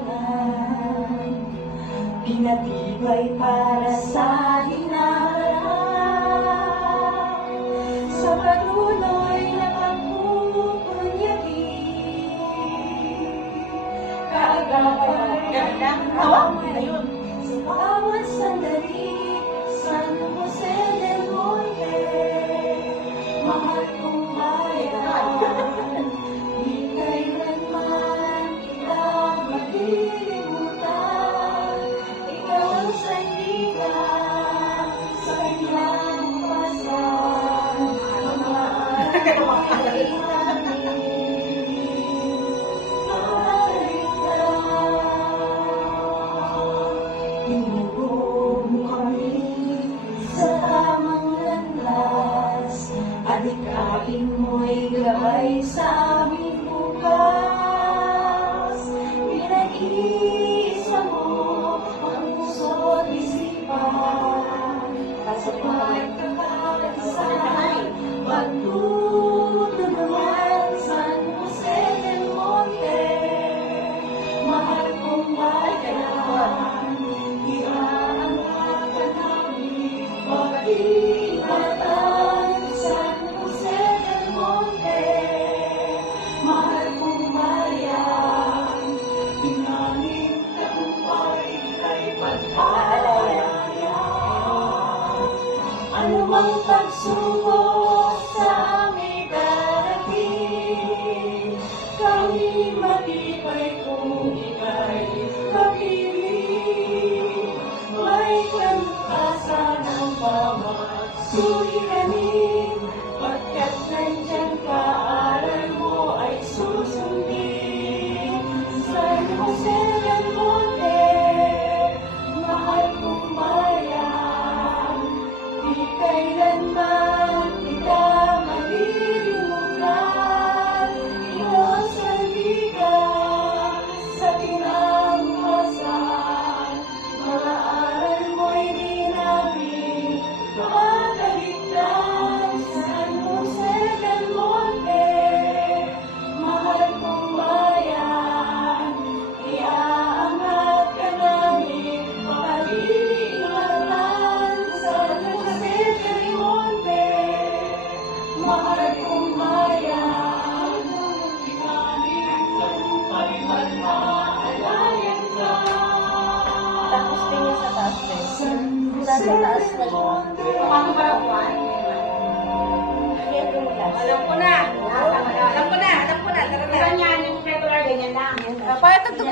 kailangan, pinatibay para sa hinaharap, sa patuloy na pagpupunyagi, kaagapay Ayun. sa bawat sandali, San Jose del Monte, mahal kong bayan, di kailanman kita malilimutan. Ikaw ang sandigan sa ilang pasan, mga araw Inubog mo kami sa tamang landas, adikain mo'y gabay sa aming bukas. Pinag-iisa mo ang puso't isipan, sa pagkakaisa, pagtutulungan, San Jose del Monte, mahal kong bayan, iaangkat ka namin, pag-ingatan, San Jose del Monte, mahal kong bayan, inangin tagumpay kay pagpapalaya. Ano mang pagsubok sa aming darating, kami matibay kung ika'y kapiling. May kalakasan ang bawat suliranin, pagkat nandyan ka, aral mo ay susundin. San Jose del Monte, mahal kong bayan, di kailanman kita malilimutan. Ikaw ang sandigan sa kinabukasan, mga aral mo'y di namin makaligtan. San Jose del Monte, mahal kong bayan, iaangat ka namin, pag-iingatan. San Jose del Monte, mahal kong bayan, inanin tagumpay magpaalayan ka. Tapos tingin sa taas din. Sa taas na yun. Alam ko na. Alam ko na. Talaga. Ganyan yung regular, ganyan lang. Para tagtong